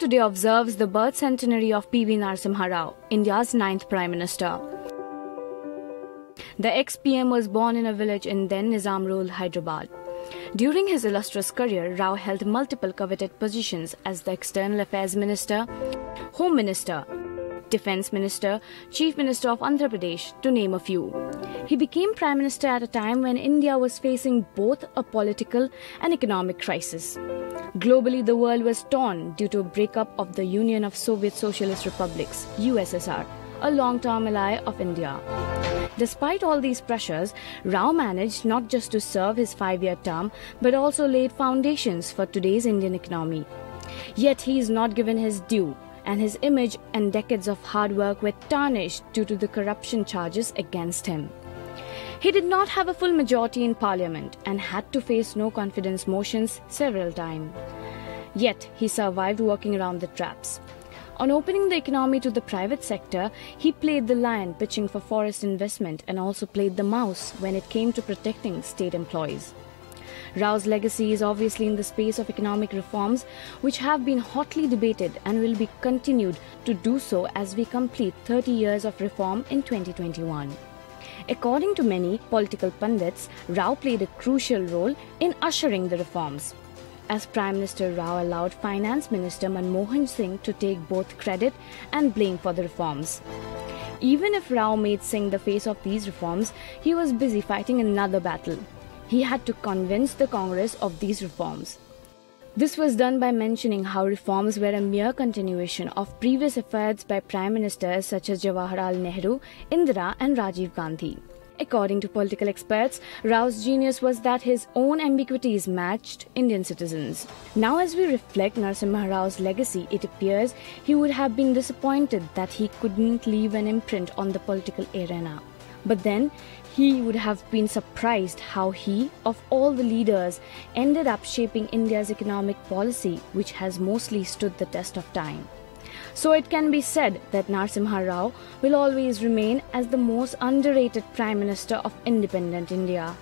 today observes the birth centenary of P.V Narasimha Rao, India's 9th Prime Minister. The ex-PM was born in a village in then Nizam-ruled Hyderabad. During his illustrious career, Rao held multiple coveted positions as the External Affairs Minister, Home Minister, Defence Minister, Chief Minister of Andhra Pradesh, to name a few. He became Prime Minister at a time when India was facing both a political and economic crisis. Globally, the world was torn due to a breakup of the Union of Soviet Socialist Republics, USSR, a long-term ally of India. Despite all these pressures, Rao managed not just to serve his 5-year term, but also laid foundations for today's Indian economy. Yet he is not given his due, and his image and decades of hard work were tarnished due to the corruption charges against him. He did not have a full majority in Parliament and had to face no confidence motions several times. Yet he survived working around the traps. On opening the economy to the private sector, he played the lion pitching for forest investment and also played the mouse when it came to protecting state employees. Rao's legacy is obviously in the space of economic reforms, which have been hotly debated and will be continued to do so as we complete 30 years of reform in 2021. According to many political pundits, Rao played a crucial role in ushering the reforms. As Prime Minister, Rao allowed Finance Minister Manmohan Singh to take both credit and blame for the reforms. Even if Rao made Singh the face of these reforms, he was busy fighting another battle. He had to convince the Congress of these reforms. This was done by mentioning how reforms were a mere continuation of previous efforts by Prime Ministers such as Jawaharlal Nehru, Indira and Rajiv Gandhi. According to political experts, Rao's genius was that his own ambiguities matched Indian citizens. Now as we reflect Narasimha Rao's legacy, it appears he would have been disappointed that he couldn't leave an imprint on the political arena. But then, he would have been surprised how he, of all the leaders, ended up shaping India's economic policy, which has mostly stood the test of time. So it can be said that Narasimha Rao will always remain as the most underrated Prime Minister of independent India.